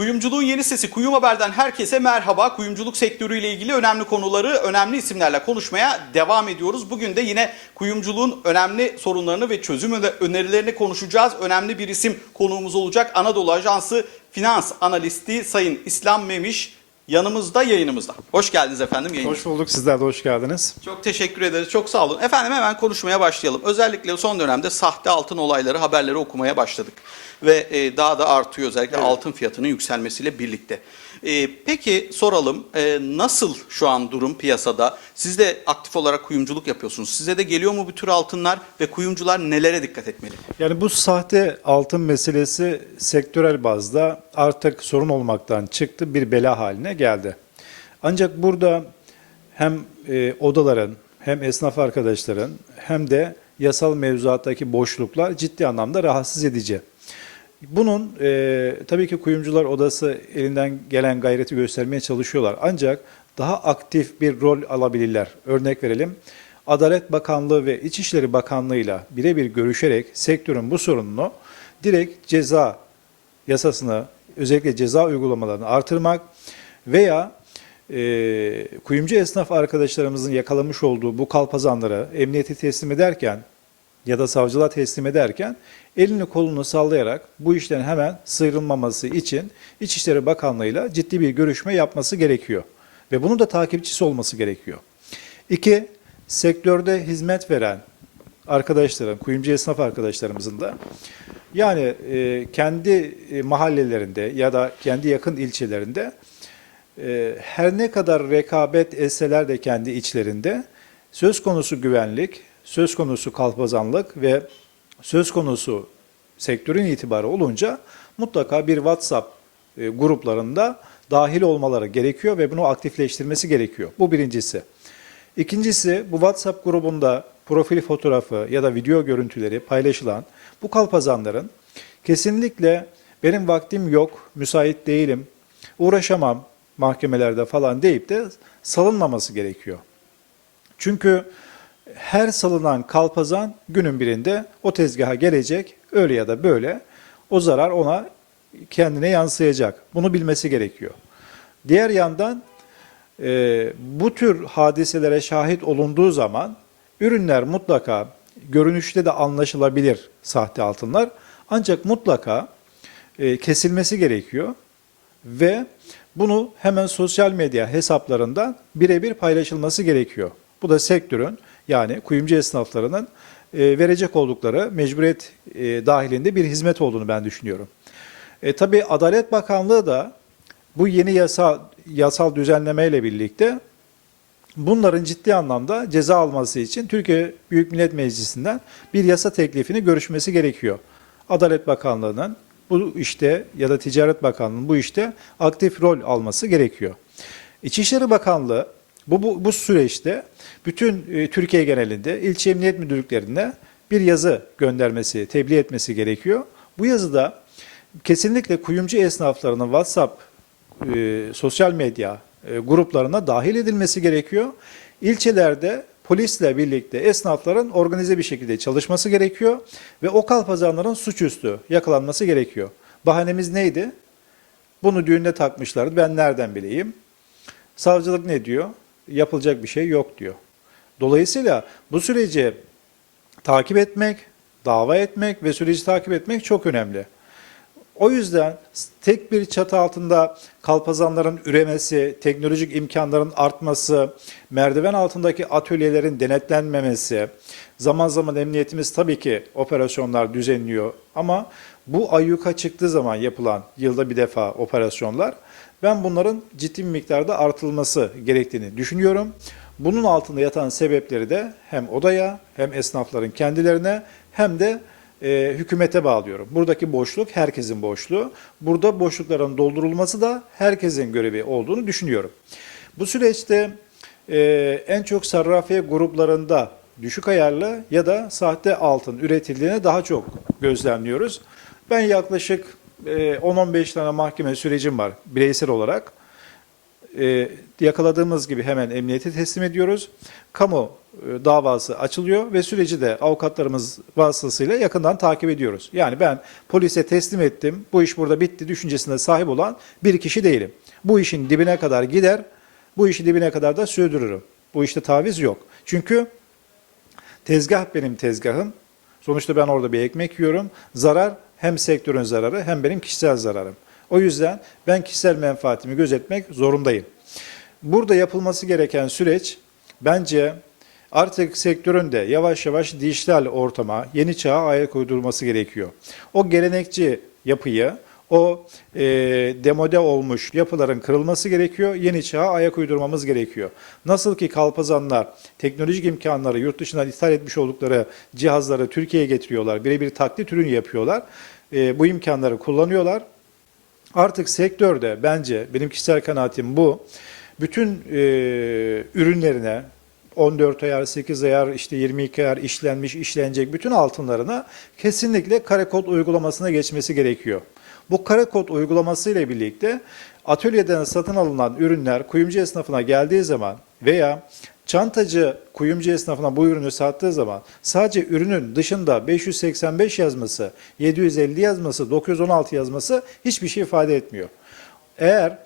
Kuyumculuğun yeni sesi Kuyum Haber'den herkese merhaba. Kuyumculuk sektörüyle ilgili önemli konuları önemli isimlerle konuşmaya devam ediyoruz. Bugün de yine kuyumculuğun önemli sorunlarını ve çözüm öne- önerilerini konuşacağız. Önemli bir isim konuğumuz olacak. Anadolu Ajansı Finans Analisti Sayın İslam Memiş yanımızda yayınımızda. Hoş geldiniz efendim yayınımıza. Hoş bulduk. Sizler de hoş geldiniz. Çok teşekkür ederiz. Çok sağ olun. Efendim hemen konuşmaya başlayalım. Özellikle son dönemde sahte altın olayları, haberleri okumaya başladık. Ve e, daha da artıyor özellikle altın fiyatının yükselmesiyle birlikte. E, peki soralım e, nasıl şu an durum piyasada? Siz de aktif olarak kuyumculuk yapıyorsunuz. Size de geliyor mu bu tür altınlar ve kuyumcular nelere dikkat etmeli? Yani bu sahte altın meselesi sektörel bazda artık sorun olmaktan çıktı, bir bela haline geldi. Ancak burada hem e, odaların hem esnaf arkadaşların hem de yasal mevzuattaki boşluklar ciddi anlamda rahatsız edici. Bunun e, tabii ki kuyumcular odası elinden gelen gayreti göstermeye çalışıyorlar. Ancak daha aktif bir rol alabilirler. Örnek verelim. Adalet Bakanlığı ve İçişleri Bakanlığı'yla birebir görüşerek sektörün bu sorununu direkt ceza yasasını özellikle ceza uygulamalarını artırmak veya e, kuyumcu esnaf arkadaşlarımızın yakalamış olduğu bu kalpazanları emniyete teslim ederken ya da savcılığa teslim ederken elini kolunu sallayarak bu işten hemen sıyrılmaması için İçişleri Bakanlığı'yla ciddi bir görüşme yapması gerekiyor. Ve bunun da takipçisi olması gerekiyor. İki, sektörde hizmet veren arkadaşların, kuyumcu esnaf arkadaşlarımızın da yani e, kendi e, mahallelerinde ya da kendi yakın ilçelerinde e, her ne kadar rekabet etseler de kendi içlerinde söz konusu güvenlik, söz konusu kalpazanlık ve söz konusu sektörün itibarı olunca mutlaka bir WhatsApp e, gruplarında dahil olmaları gerekiyor ve bunu aktifleştirmesi gerekiyor. Bu birincisi. İkincisi bu WhatsApp grubunda profil fotoğrafı ya da video görüntüleri paylaşılan bu kalpazanların kesinlikle benim vaktim yok, müsait değilim, uğraşamam mahkemelerde falan deyip de salınmaması gerekiyor. Çünkü her salınan kalpazan günün birinde o tezgaha gelecek, öyle ya da böyle o zarar ona kendine yansıyacak. Bunu bilmesi gerekiyor. Diğer yandan e, bu tür hadiselere şahit olunduğu zaman ürünler mutlaka görünüşte de anlaşılabilir sahte altınlar ancak mutlaka e, kesilmesi gerekiyor ve bunu hemen sosyal medya hesaplarından birebir paylaşılması gerekiyor. Bu da sektörün yani kuyumcu esnaflarının e, verecek oldukları mecburiyet e, dahilinde bir hizmet olduğunu ben düşünüyorum. E, tabii Adalet Bakanlığı da bu yeni yasa, yasal düzenlemeyle birlikte bunların ciddi anlamda ceza alması için Türkiye Büyük Millet Meclisi'nden bir yasa teklifini görüşmesi gerekiyor. Adalet Bakanlığı'nın bu işte ya da Ticaret Bakanlığı'nın bu işte aktif rol alması gerekiyor. İçişleri Bakanlığı bu, bu, bu süreçte bütün e, Türkiye genelinde ilçe emniyet müdürlüklerine bir yazı göndermesi, tebliğ etmesi gerekiyor. Bu yazıda kesinlikle kuyumcu esnaflarının WhatsApp e, sosyal medya e, gruplarına dahil edilmesi gerekiyor. İlçelerde polisle birlikte esnafların organize bir şekilde çalışması gerekiyor ve o kalpazanların suçüstü yakalanması gerekiyor. Bahanemiz neydi? Bunu düğünde takmışlardı. Ben nereden bileyim? Savcılık ne diyor? Yapılacak bir şey yok diyor. Dolayısıyla bu süreci takip etmek, dava etmek ve süreci takip etmek çok önemli. O yüzden tek bir çatı altında kalpazanların üremesi, teknolojik imkanların artması, merdiven altındaki atölyelerin denetlenmemesi, zaman zaman emniyetimiz tabii ki operasyonlar düzenliyor ama bu ayyuka çıktığı zaman yapılan yılda bir defa operasyonlar ben bunların ciddi bir miktarda artılması gerektiğini düşünüyorum. Bunun altında yatan sebepleri de hem odaya hem esnafların kendilerine hem de e, hükümete bağlıyorum. Buradaki boşluk herkesin boşluğu. Burada boşlukların doldurulması da herkesin görevi olduğunu düşünüyorum. Bu süreçte e, en çok sarrafiye gruplarında düşük ayarlı ya da sahte altın üretildiğini daha çok gözlemliyoruz. Ben yaklaşık 10-15 tane mahkeme sürecim var bireysel olarak. e, yakaladığımız gibi hemen emniyete teslim ediyoruz. Kamu e, davası açılıyor ve süreci de avukatlarımız vasıtasıyla yakından takip ediyoruz. Yani ben polise teslim ettim, bu iş burada bitti düşüncesine sahip olan bir kişi değilim. Bu işin dibine kadar gider, bu işi dibine kadar da sürdürürüm. Bu işte taviz yok. Çünkü tezgah benim tezgahım. Sonuçta ben orada bir ekmek yiyorum. Zarar hem sektörün zararı hem benim kişisel zararım. O yüzden ben kişisel menfaatimi gözetmek zorundayım. Burada yapılması gereken süreç bence artık sektörün de yavaş yavaş dijital ortama, yeni çağa ayak uydurması gerekiyor. O gelenekçi yapıyı, o e, demode olmuş yapıların kırılması gerekiyor. Yeni çağa ayak uydurmamız gerekiyor. Nasıl ki kalpazanlar teknolojik imkanları yurt dışından ithal etmiş oldukları cihazları Türkiye'ye getiriyorlar. Birebir taklit ürünü yapıyorlar. E, bu imkanları kullanıyorlar. Artık sektörde bence benim kişisel kanaatim bu. Bütün e, ürünlerine 14 ayar, 8 ayar, işte 22 ayar işlenmiş, işlenecek bütün altınlarına kesinlikle kare kod uygulamasına geçmesi gerekiyor. Bu kare kod uygulaması ile birlikte atölyeden satın alınan ürünler kuyumcu esnafına geldiği zaman veya çantacı kuyumcu esnafına bu ürünü sattığı zaman sadece ürünün dışında 585 yazması, 750 yazması, 916 yazması hiçbir şey ifade etmiyor. Eğer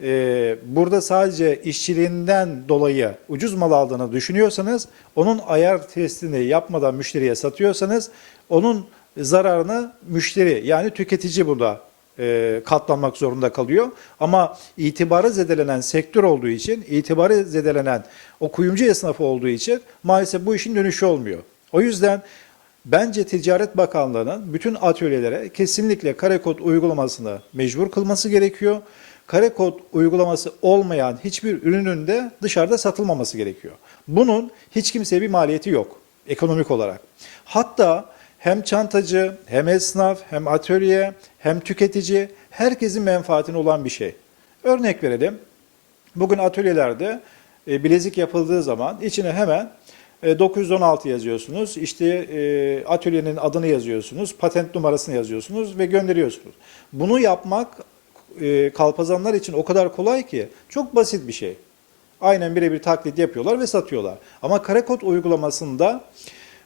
e, burada sadece işçiliğinden dolayı ucuz mal aldığını düşünüyorsanız, onun ayar testini yapmadan müşteriye satıyorsanız, onun zararını müşteri yani tüketici burada e, katlanmak zorunda kalıyor. Ama itibarı zedelenen sektör olduğu için, itibarı zedelenen o kuyumcu esnafı olduğu için maalesef bu işin dönüşü olmuyor. O yüzden bence Ticaret Bakanlığı'nın bütün atölyelere kesinlikle kare kod uygulamasını mecbur kılması gerekiyor. Kare kod uygulaması olmayan hiçbir ürünün de dışarıda satılmaması gerekiyor. Bunun hiç kimseye bir maliyeti yok ekonomik olarak. Hatta hem çantacı, hem esnaf, hem atölye, hem tüketici herkesin menfaatine olan bir şey. Örnek verelim. Bugün atölyelerde e, bilezik yapıldığı zaman içine hemen e, 916 yazıyorsunuz. İşte e, atölyenin adını yazıyorsunuz, patent numarasını yazıyorsunuz ve gönderiyorsunuz. Bunu yapmak e, kalpazanlar için o kadar kolay ki çok basit bir şey. Aynen birebir taklit yapıyorlar ve satıyorlar. Ama karekod uygulamasında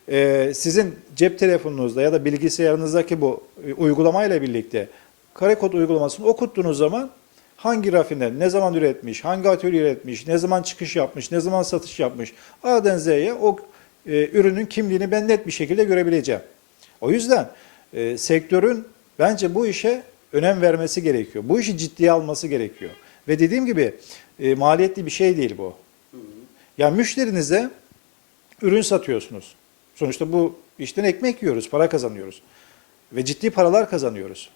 e, sizin cep telefonunuzda ya da bilgisayarınızdaki bu e, uygulamayla birlikte karekod uygulamasını okuttuğunuz zaman hangi rafine, ne zaman üretmiş, hangi atölye üretmiş, ne zaman çıkış yapmış, ne zaman satış yapmış, A'den Z'ye o e, ürünün kimliğini ben net bir şekilde görebileceğim. O yüzden e, sektörün bence bu işe önem vermesi gerekiyor. Bu işi ciddiye alması gerekiyor. Ve dediğim gibi e, maliyetli bir şey değil bu. Yani müşterinize ürün satıyorsunuz. Sonuçta bu işten ekmek yiyoruz, para kazanıyoruz. Ve ciddi paralar kazanıyoruz.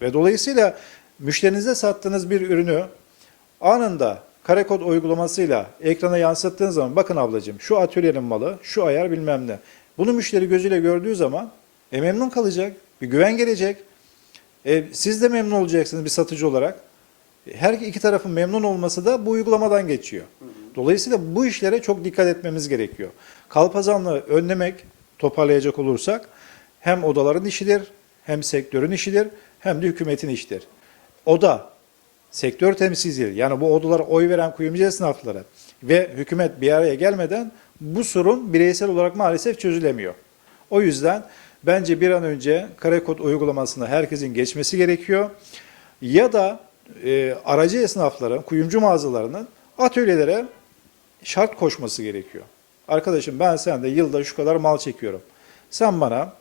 Ve dolayısıyla müşterinize sattığınız bir ürünü anında kare kod uygulamasıyla ekrana yansıttığınız zaman bakın ablacığım şu atölyenin malı, şu ayar bilmem ne. Bunu müşteri gözüyle gördüğü zaman e, memnun kalacak, bir güven gelecek. E, siz de memnun olacaksınız bir satıcı olarak. Her iki tarafın memnun olması da bu uygulamadan geçiyor. Dolayısıyla bu işlere çok dikkat etmemiz gerekiyor. Kalpazanlığı önlemek, toparlayacak olursak hem odaların işidir, hem sektörün işidir, hem de hükümetin işidir. Oda, sektör temsilcileri yani bu odalara oy veren kuyumcu esnafları ve hükümet bir araya gelmeden bu sorun bireysel olarak maalesef çözülemiyor. O yüzden bence bir an önce kare kod uygulamasına herkesin geçmesi gerekiyor. Ya da e, aracı esnafların, kuyumcu mağazalarının atölyelere şart koşması gerekiyor. Arkadaşım ben sende yılda şu kadar mal çekiyorum. Sen bana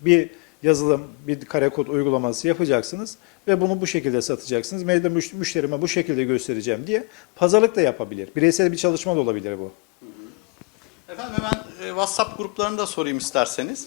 bir yazılım, bir kare kod uygulaması yapacaksınız ve bunu bu şekilde satacaksınız. Ben de müş- müşterime bu şekilde göstereceğim diye pazarlık da yapabilir. Bireysel bir çalışma da olabilir bu. Efendim hemen e, WhatsApp gruplarını da sorayım isterseniz.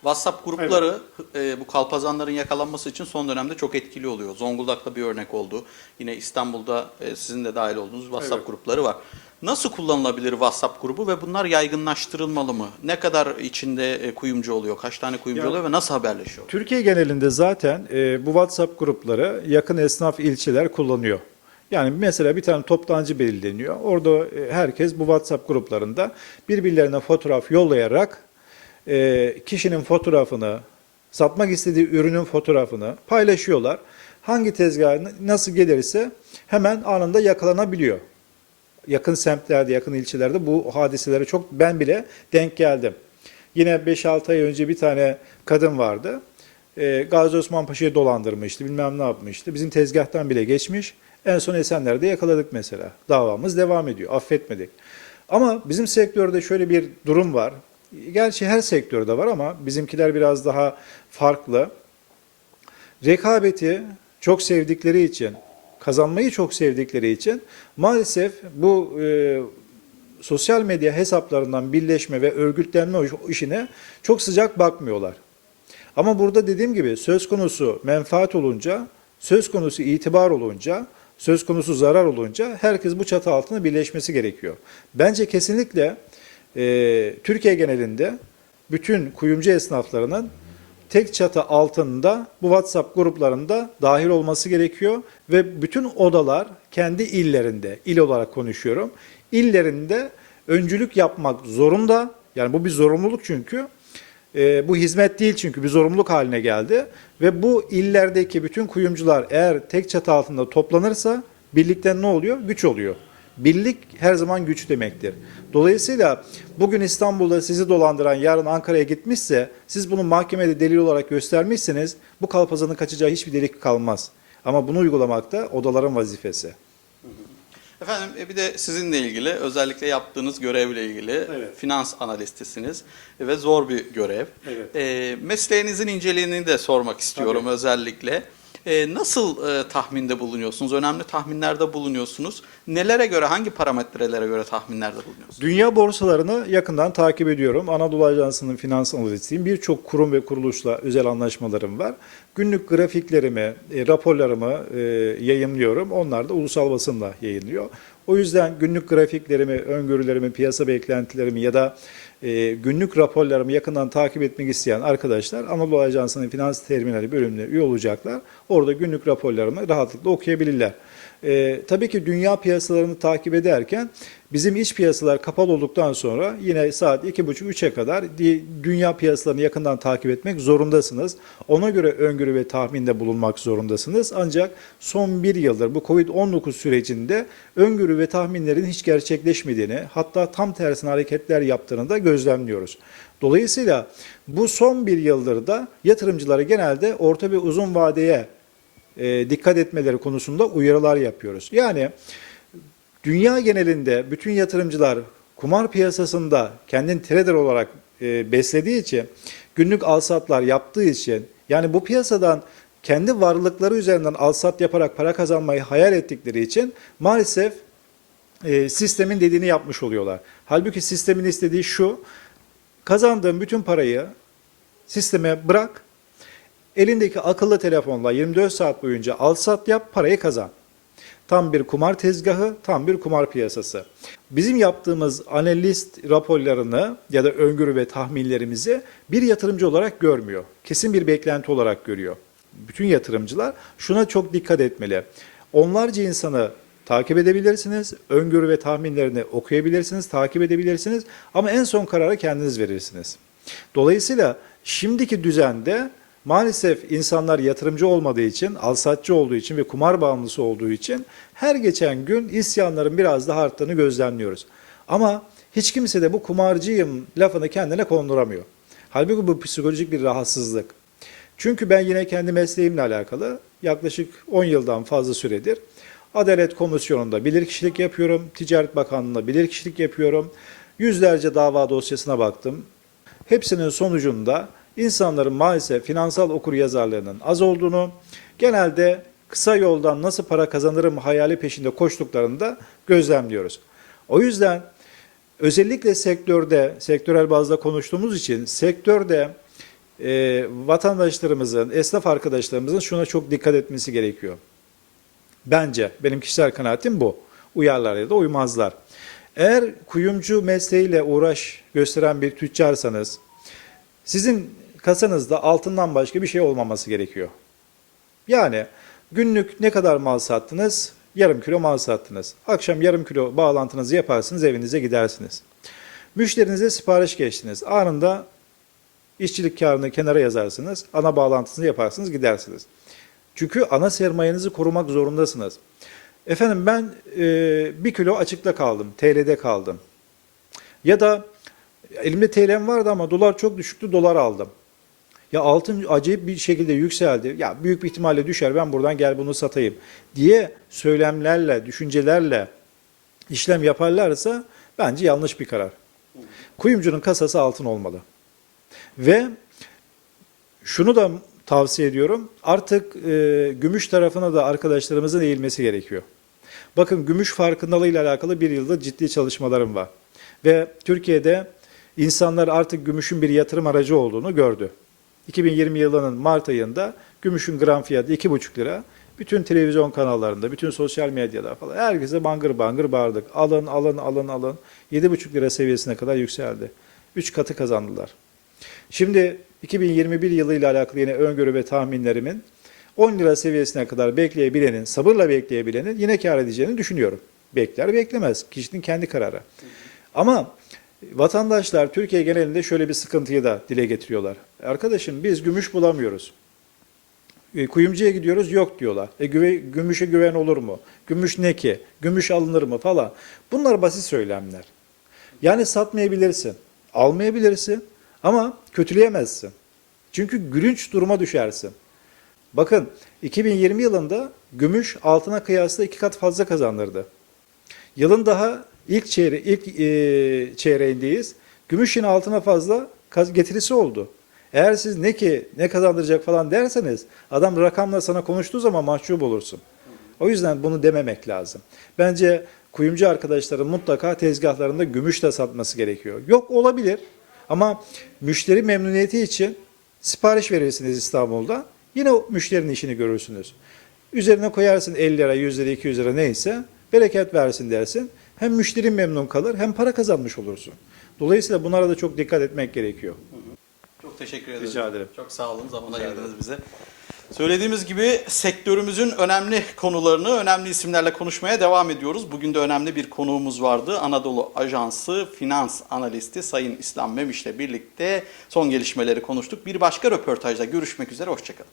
WhatsApp grupları e, bu kalpazanların yakalanması için son dönemde çok etkili oluyor. Zonguldak'ta bir örnek oldu. Yine İstanbul'da e, sizin de dahil olduğunuz WhatsApp Evet. grupları var. Nasıl kullanılabilir WhatsApp grubu ve bunlar yaygınlaştırılmalı mı? Ne kadar içinde e, kuyumcu oluyor, kaç tane kuyumcu Ya- oluyor ve nasıl haberleşiyor? Türkiye genelinde zaten e, bu WhatsApp grupları yakın esnaf ilçeler kullanıyor. Yani mesela bir tane toptancı belirleniyor. Orada e, herkes bu WhatsApp gruplarında birbirlerine fotoğraf yollayarak e, kişinin fotoğrafını, satmak istediği ürünün fotoğrafını paylaşıyorlar. hangi tezgah nasıl gelirse hemen anında yakalanabiliyor. Yakın semtlerde, yakın ilçelerde bu hadiselere çok ben bile denk geldim. Yine 5-6 ay önce bir tane kadın vardı. E, Gazi Osman Paşa'yı dolandırmıştı, bilmem ne yapmıştı. Bizim tezgahtan bile geçmiş. En son Esenler'de yakaladık mesela. Davamız devam ediyor, affetmedik. Ama bizim sektörde şöyle bir durum var. Gerçi her sektörde var ama bizimkiler biraz daha farklı. Rekabeti çok sevdikleri için, kazanmayı çok sevdikleri için maalesef bu e, sosyal medya hesaplarından birleşme ve örgütlenme işine çok sıcak bakmıyorlar. Ama burada dediğim gibi söz konusu menfaat olunca, söz konusu itibar olunca, söz konusu zarar olunca herkes bu çatı altında birleşmesi gerekiyor. Bence kesinlikle e, Türkiye genelinde bütün kuyumcu esnaflarının tek çatı altında bu WhatsApp gruplarında dahil olması gerekiyor ve bütün odalar kendi illerinde, il olarak konuşuyorum, illerinde öncülük yapmak zorunda. Yani bu bir zorunluluk çünkü. E, bu hizmet değil çünkü bir zorunluluk haline geldi. Ve bu illerdeki bütün kuyumcular eğer tek çatı altında toplanırsa birlikten ne oluyor? Güç oluyor. Birlik her zaman güç demektir. Dolayısıyla bugün İstanbul'da sizi dolandıran yarın Ankara'ya gitmişse siz bunu mahkemede delil olarak göstermişseniz bu kalpazanın kaçacağı hiçbir delik kalmaz. Ama bunu uygulamak da odaların vazifesi. Efendim e, bir de sizinle ilgili özellikle yaptığınız görevle ilgili Evet. finans analistisiniz ve zor bir görev. Evet. E, mesleğinizin inceliğini de sormak istiyorum Tabii. özellikle. E, nasıl e, tahminde bulunuyorsunuz? Önemli tahminlerde bulunuyorsunuz. Nelere göre, hangi parametrelere göre tahminlerde bulunuyorsunuz? Dünya borsalarını yakından takip ediyorum. Anadolu Ajansı'nın finans analistiyim. Birçok kurum ve kuruluşla özel anlaşmalarım var. Günlük grafiklerimi, e, raporlarımı e, yayınlıyorum. Onlar da ulusal basınla yayınlıyor. O yüzden günlük grafiklerimi, öngörülerimi, piyasa beklentilerimi ya da e, günlük raporlarımı yakından takip etmek isteyen arkadaşlar Anadolu Ajansı'nın finans terminali bölümüne üye olacaklar. Orada günlük raporlarımı rahatlıkla okuyabilirler. E, tabii ki dünya piyasalarını takip ederken bizim iç piyasalar kapalı olduktan sonra yine saat 2.30-3'e kadar dünya piyasalarını yakından takip etmek zorundasınız. Ona göre öngörü ve tahminde bulunmak zorundasınız. Ancak son bir yıldır bu Covid-19 sürecinde öngörü ve tahminlerin hiç gerçekleşmediğini hatta tam tersine hareketler yaptığını da gözlemliyoruz. Dolayısıyla bu son bir yıldır da yatırımcıları genelde orta ve uzun vadeye e, dikkat etmeleri konusunda uyarılar yapıyoruz. Yani dünya genelinde bütün yatırımcılar kumar piyasasında kendini trader olarak e, beslediği için, günlük alsatlar yaptığı için, yani bu piyasadan kendi varlıkları üzerinden alsat yaparak para kazanmayı hayal ettikleri için maalesef e, sistemin dediğini yapmış oluyorlar. Halbuki sistemin istediği şu, kazandığın bütün parayı sisteme bırak, elindeki akıllı telefonla 24 saat boyunca al sat yap, parayı kazan. Tam bir kumar tezgahı, tam bir kumar piyasası. Bizim yaptığımız analist raporlarını ya da öngörü ve tahminlerimizi bir yatırımcı olarak görmüyor. Kesin bir beklenti olarak görüyor. Bütün yatırımcılar şuna çok dikkat etmeli. Onlarca insanı takip edebilirsiniz, öngörü ve tahminlerini okuyabilirsiniz, takip edebilirsiniz ama en son kararı kendiniz verirsiniz. Dolayısıyla şimdiki düzende maalesef insanlar yatırımcı olmadığı için, alsatçı olduğu için ve kumar bağımlısı olduğu için her geçen gün isyanların biraz daha arttığını gözlemliyoruz. Ama hiç kimse de bu kumarcıyım lafını kendine konduramıyor. Halbuki bu psikolojik bir rahatsızlık. Çünkü ben yine kendi mesleğimle alakalı yaklaşık 10 yıldan fazla süredir Adalet Komisyonu'nda bilirkişilik yapıyorum, Ticaret Bakanlığı'nda bilirkişilik yapıyorum. Yüzlerce dava dosyasına baktım. Hepsinin sonucunda insanların maalesef finansal okuryazarlığının az olduğunu, genelde kısa yoldan nasıl para kazanırım hayali peşinde koştuklarını da gözlemliyoruz. O yüzden özellikle sektörde, sektörel bazda konuştuğumuz için sektörde e, vatandaşlarımızın, esnaf arkadaşlarımızın şuna çok dikkat etmesi gerekiyor. Bence benim kişisel kanaatim bu. Uyarlar ya da uymazlar. Eğer kuyumcu mesleğiyle uğraş gösteren bir tüccarsanız sizin kasanızda altından başka bir şey olmaması gerekiyor. Yani günlük ne kadar mal sattınız? Yarım kilo mal sattınız. Akşam yarım kilo bağlantınızı yaparsınız, evinize gidersiniz. Müşterinize sipariş geçtiniz. Anında işçilik karını kenara yazarsınız, ana bağlantısını yaparsınız, gidersiniz. Çünkü ana sermayenizi korumak zorundasınız. Efendim ben e, bir kilo açıkta kaldım, TL'de kaldım. Ya da elimde TL'm vardı ama dolar çok düşüktü, dolar aldım. Ya altın acayip bir şekilde yükseldi. Ya büyük bir ihtimalle düşer ben buradan gel bunu satayım diye söylemlerle, düşüncelerle işlem yaparlarsa bence yanlış bir karar. Kuyumcunun kasası altın olmalı. Ve şunu da tavsiye ediyorum. Artık e, gümüş tarafına da arkadaşlarımızın eğilmesi gerekiyor. Bakın gümüş farkındalığıyla alakalı bir yılda ciddi çalışmalarım var. Ve Türkiye'de insanlar artık gümüşün bir yatırım aracı olduğunu gördü. 2020 yılının Mart ayında gümüşün gram fiyatı 2,5 lira. Bütün televizyon kanallarında, bütün sosyal medyada falan herkese bangır bangır bağırdık. Alın, alın, alın, alın. 7,5 lira seviyesine kadar yükseldi. 3 katı kazandılar. Şimdi 2021 yılıyla alakalı yine öngörü ve tahminlerimin 10 lira seviyesine kadar bekleyebilenin, sabırla bekleyebilenin yine kar edeceğini düşünüyorum. Bekler beklemez. Kişinin kendi kararı. Ama vatandaşlar Türkiye genelinde şöyle bir sıkıntıyı da dile getiriyorlar. Arkadaşım biz gümüş bulamıyoruz. E, Kuyumcuya gidiyoruz yok diyorlar. E, güve, gümüşe güven olur mu? Gümüş ne ki? Gümüş alınır mı falan. Bunlar basit söylemler. Yani satmayabilirsin, almayabilirsin ama kötüleyemezsin. Çünkü gülünç duruma düşersin. Bakın 2020 yılında gümüş altına kıyasla iki kat fazla kazandırdı. Yılın daha ilk çeyre ilk e, çeyreğindeyiz. Gümüş yine altına fazla getirisi oldu. Eğer siz ne ki ne kazandıracak falan derseniz adam rakamla sana konuştuğu zaman mahcup olursun. O yüzden bunu dememek lazım. Bence kuyumcu arkadaşların mutlaka tezgahlarında gümüş de satması gerekiyor. Yok olabilir ama müşteri memnuniyeti için sipariş verirsiniz İstanbul'da. Yine müşterinin işini görürsünüz. Üzerine koyarsın 50 lira, 100 lira, 200 lira neyse bereket versin dersin. Hem müşterin memnun kalır hem para kazanmış olursun. Dolayısıyla bunlara da çok dikkat etmek gerekiyor. Çok teşekkür ederim. Rica ederim. Çok sağ olun zaman ayırdınız bize. Söylediğimiz gibi sektörümüzün önemli konularını önemli isimlerle konuşmaya devam ediyoruz. Bugün de önemli bir konuğumuz vardı. Anadolu Ajansı Finans Analisti Sayın İslam Memiş'le birlikte son gelişmeleri konuştuk. Bir başka röportajda görüşmek üzere, hoşçakalın.